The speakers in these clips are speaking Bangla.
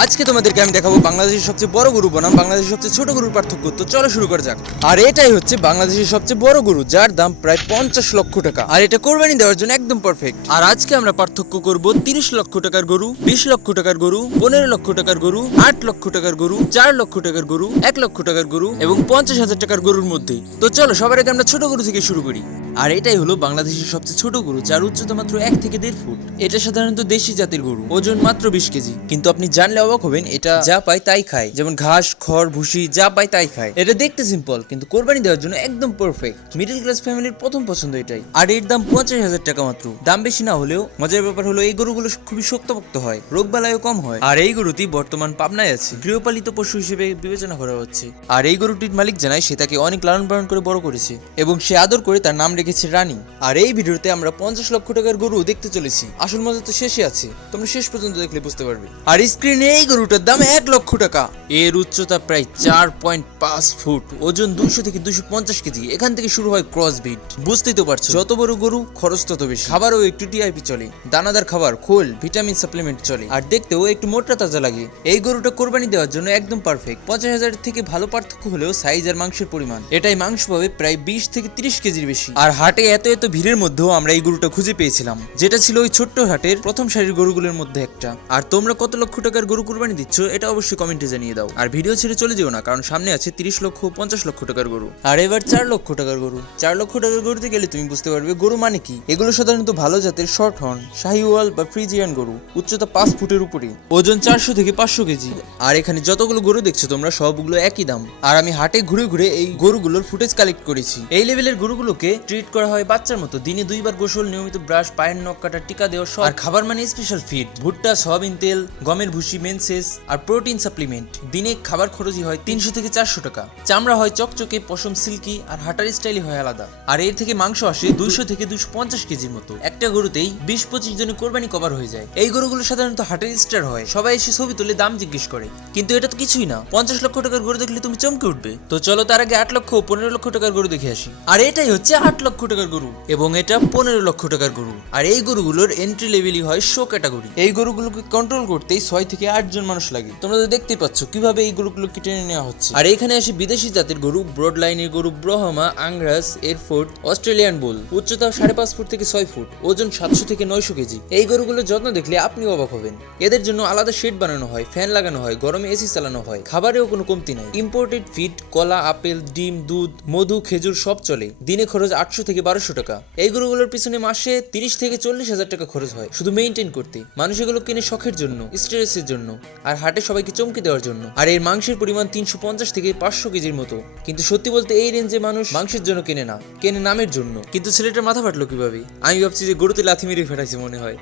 আজকে তোমাদেরকে আমি দেখাবো বাংলাদেশের সবচেয়ে বড় গরু বনাম বাংলাদেশের সবচেয়ে ছোট গরুর পার্থক্য। তো চলো শুরু করা যাক। আর এটাই হচ্ছে বাংলাদেশের সবচেয়ে বড় গরু, যার দাম প্রায় 50 লক্ষ টাকা। আর এটা কোরবানি দেওয়ার জন্য একদম পারফেক্ট। আর আজকে আমরা পার্থক্য করব 30 লক্ষ টাকার গরু, 20 লক্ষ টাকার গরু, 15 লক্ষ টাকার গরু, 8 লক্ষ টাকার গরু, 4 লক্ষ টাকার গরু, 1 লক্ষ টাকার গরু এবং 50,000 টাকার গরুর মধ্যে। তো চলো সবার আগে আমরা ছোট গরু থেকে শুরু করি। আর এটাই হলো বাংলাদেশের সবচেয়ে ছোট গরু, যার উচ্চতা মাত্র 1 থেকে 1.5 ফুট। এটা সাধারণত দেশি জাতের গরু, ওজন মাত্র 20 কেজি। কিন্তু আপনি জানলে অবাক হবেন, এটা যা পায় তাই খায়, যেমন ঘাস, খড়, ভুসি যা পায় তাই খায়। এটা দেখতে সিম্পল কিন্তু কোরবানি দেওয়ার জন্য একদম পারফেক্ট। মিডল ক্লাস ফ্যামিলির প্রথম পছন্দ এটাই। আর এর দাম 50,000 টাকা মাত্র। দাম বেশি না হলেও মজার ব্যাপার হলো এই গরুগুলো খুবই শক্তপোক্ত হয়, রোগবালাইও কম হয়। আর এই গরুটি বর্তমান পাবনায় আছে, গৃহপালিত পশু হিসেবে বিবেচনা করা হচ্ছে। আর এই গরুটির মালিক জানায় সে তাকে অনেক লালন পালন করে বড় করেছে এবং সে আদর করে তার নাম রেখেছে রানী। আর এই ভিডিওতে আমরা 50 লক্ষ টাকার গরু দেখতে চলেছি। আসল মজা তো শেষে আছে, তোমরা শেষ পর্যন্ত দেখলে বুঝতে পারবে। আর স্ক্রিনে এই গরুটার দাম 1 লক্ষ টাকা। এর উচ্চতা প্রায় 4.5 ফুট, ওজন 200 থেকে 250 কেজি। এখান থেকে শুরু হয় ক্রস ব্রিড। বুঝতেই তো পারছো, যত বড় গরু খরচ তত বেশি। খাবারও একটু টিআইপি চলে, দানাদার খাবার, খোল, ভিটামিন সাপ্লিমেন্ট চলে। আর দেখতেও একটু মোটা তাজা লাগে। এই গরুটা কোরবানি দেওয়ার জন্য একদম পারফেক্ট। 50,000 থেকে ভালো পার্থক্য হলেও সাইজ আর মাংসের পরিমাণ, এটাই মাংস পাবে প্রায় 20 থেকে 30 কেজির বেশি। আর হাটে এত ভিড়ের মধ্যেও আমরা এই গরুটা খুঁজে পেয়েছিলাম, যেটা ছিল ওই ছোট্ট হাটের প্রথম সারির গরুগুলোর মধ্যে একটা। আর তোমরা কত লক্ষ টাকার গরু কুরবানি দিচ্ছ এটা অবশ্যই কমেন্টে জানিয়ে দাও। আর ভিডিও ছেড়ে চলে যেও না, কারণ সামনে আছে 30 লক্ষ 50 লক্ষ টাকার গরু। আর এবার 4 লক্ষ টাকার গরু। 4 লক্ষ টাকার গরুতে গেলে তুমি বুঝতে পারবে গরু মানে কি। এগুলো সাধারণত ভালো জাতের শর্ট হর্ন, শাহিওয়াল বা ফ্রিজিয়ান গরু। উচ্চতা 5 ফুটের উপরে, ওজন 400 থেকে 500 কেজি। আর এখানে যতগুলো গরু দেখছো তোমরা, সবগুলো একই দাম। আর আমি হাটে ঘুরে ঘুরে এই গরুগুলোর ফুটেজ কালেক্ট করেছি। এই লেভেলের গরুগুলোকে ট্রিট করা হয় বাচ্চার মতো। দিনে 2 বার গোসল, নিয়মিত ব্রাশ, পায়ের নখ কাটা, টিকা দেওয়া সব। আর খাবার মানে স্পেশাল ফিড, ভুট্টা, সয়াবিন তেল, গমের ভুসি, মেনসেস আর প্রোটিন সাপ্লিমেন্ট। দিনে খাবার খরচই হয় 300 থেকে 400 টাকা। চামড়া হয় চকচকে, পশম সিল্কি আর হাটার স্টাইলই হয় আলাদা। আর এর থেকে মাংস আসে 200 থেকে 250 কেজির মতো। একটা গরুতেই 20-25 জনের কোরবানি কভার হয়ে যায়। এই গরুগুলো সাধারণত হাটের স্টার হয়, সবাই এসে ছবি তুলে দাম জিজ্ঞেস করে। কিন্তু এটা তো কিছুই না, 50 লক্ষ টাকার গরু দেখলে তুমি চমকে উঠবে। তো চলো তার আগে 8 লক্ষ 15 লক্ষ টাকার গরু দেখে আসি। আর এটাই হচ্ছে 8 লক্ষ টাকার গরু এবং এটা 15 লক্ষ টাকার গরু। আর এই গরুগুলোর এন্ট্রি লেভেলই হয় শো ক্যাটাগরি। এই গরুগুলোকে কন্ট্রোল করতেই 6 থেকে 8 জন মানুষ লাগে। তোমরা তো দেখতেই পাচ্ছ কিভাবে এই গরুগুলোকে টেনে নেওয়া হচ্ছে। আর এখানে আসে বিদেশি জাতের গরু, ব্রড লাইনের গরু, ব্রহমা, আংরাস, এয়ারফোর্ড, অস্ট্রেলিয়ান বুল। উচ্চতা 5.5 ফুট থেকে 6 ফুট, ওজন 700 থেকে 900 কেজি। এই গরুগুলোর যত্ন দেখলে আপনি অবাক হবেন। এদের জন্য আলাদা শেড বানানো হয়, ফ্যান লাগানো হয়, গরমে এসি চালানো হয়। খাবারেও কোনো কমতি নাই। ইম্পোর্টেড ফিড, কলা, আপেল, ডিম, দুধ, মধু, খেজুর সব চলে। দিনে খরচ 800 থেকে 1200 টাকা। এই গরুগুলোর পিছনে মাসে 30 থেকে 40,000 টাকা খরচ হয় শুধু মেইনটেইন করতে। মানুষ এগুলো কিনে শখের জন্য, স্ট্রেসের জন্য আর হাটে সবাইকে চমকে দেওয়ার জন্য। আর এর মাংসের পরিমাণ 350 থেকে 500 কেজির মতো। কিন্তু সত্যি বলতে এই রেঞ্জে মানুষ মাংসের জন্য কেনে না, কেনে নামের জন্য। কিন্তু ছেলেটার মাথা ফাটলো কিভাবে? আমি ভাবছি যে গরুতে লাথি মেরে ফেটাইছে মনে হয়।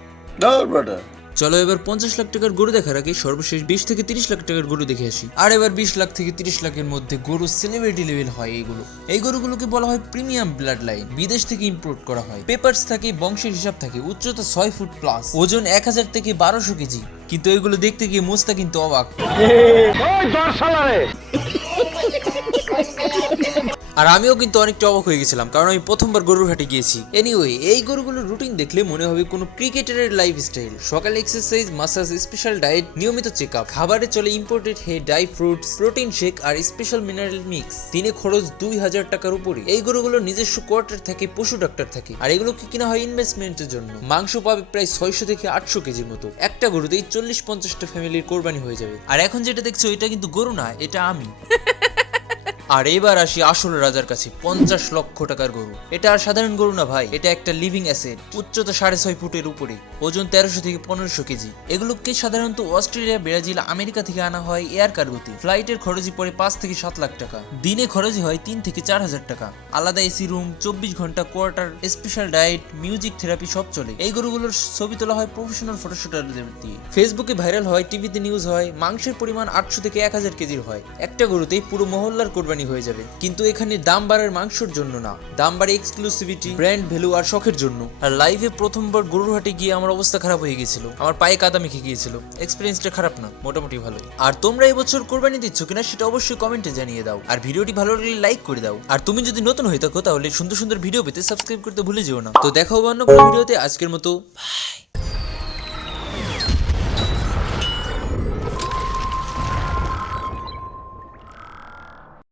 চলো এবার 50 লাখ টাকার গরু দেখার আগে সর্বশেষ 20 থেকে 30 লাখ টাকার গরু দেখে আসি। আর এবার 20 লাখ থেকে 30 লাখের মধ্যে গরু সেলিব্রিটি লেভেল হয় এইগুলো। এই গরুগুলোকে বলা হয় প্রিমিয়াম ব্লাড লাইন, বিদেশ থেকে ইম্পোর্ট করা হয়। পেপারস থাকে, বংশের হিসাব থাকে। উচ্চতা 6 ফুট প্লাস, ওজন 1000 থেকে 1200 কেজি। কিন্তু এগুলো দেখতে গিয়ে মোস্তা কিন্তু অবাক। আর আমিও কিন্তু অনেকটা অবাক হয়ে গেছিলাম, কারণ আমি প্রথমবার গরুর হাটে গিয়েছি। এনিওয়ে, এই গরুগুলোর রুটিন দেখলে মনে হবে কোনো ক্রিকেটারের লাইফ স্টাইল। সকালে এক্সারসাইজ, মাসাজ, স্পেশাল ডায়েট, নিয়মিত চেক আপ। খাবারে চলে ইম্পোর্টেড হে, ড্রাই ফ্রুটস, প্রোটিন শেক আর স্পেশাল মিনারেল মিক্স। দিনে খরচ 2000 টাকার উপরে। এই গরুগুলোর নিজস্ব কোয়ার্টার থাকে, পশু ডাক্তার থাকে। আর এগুলোকে কিনা হয় ইনভেস্টমেন্টের জন্য। মাংস পাবে প্রায় 600 থেকে 800 কেজির মতো। একটা গরুতেই 40-50টা ফ্যামিলির কোরবানি হয়ে যাবে। আর এখন যেটা দেখছো এটা কিন্তু গরু না, এটা আমি। আর এবার আসি আসল রাজার কাছে, 50 লক্ষ টাকার গরু। এটা আর সাধারণ গরু না ভাই, এটা একটা লিভিং অ্যাসেট। উচ্চতা 6.5 ফুটের উপরে, ওজন 1300 থেকে 1500 কেজি। এগুলোকে সাধারণত অস্ট্রেলিয়া, ব্রাজিল, আমেরিকা থেকে আনা হয় এয়ার কার্গোতে। ফ্লাইটের খরচই পড়ে 5 থেকে 7 লাখ টাকা। দিনে খরচই হয় 3 থেকে 4000 টাকা। আলাদা এসি রুম, 24 ঘন্টা quarter, special diet, music therapy সব চলে। এই গরুগুলোর ছবি তোলা হয় প্রফেশনাল ফটোশুটারদের দিয়ে। ফেসবুকে ভাইরাল হয়, টিভিতে নিউজ হয়। মাংসের পরিমাণ 800 থেকে 1000 কেজির হয়। একটা গরুতেই পুরো মহল্লার কোরবানি হয়ে যাবে। কিন্তু এখানে দাম বাড়ার মাংসের জন্য না, দাম বাড়ে এক্সক্লুসিভিটি, ব্র্যান্ড ভ্যালু আর শখের জন্য। আর লাইভে প্রথমবার গরুর হাটে গিয়ে আমার অবস্থা খারাপ হয়ে গিয়েছিল, আমার পায়ে কাদা মেখে গিয়েছিল। এক্সপেরিয়েন্সটা খারাপ না, মোটামুটি ভালোই। আর তোমরা এই বছর কোরবানি দিচ্ছ কিনা সেটা অবশ্যই কমেন্টে জানিয়ে দাও। আর ভিডিওটি ভালো লাগলে লাইক করে দাও। আর তুমি যদি নতুন হয়ে থাকো তাহলে সুন্দর সুন্দর ভিডিও পেতে সাবস্ক্রাইব করতে ভুলে যেও না। তো দেখা হবে অন্য কোনো ভিডিওতে। আজকের মতো বাই।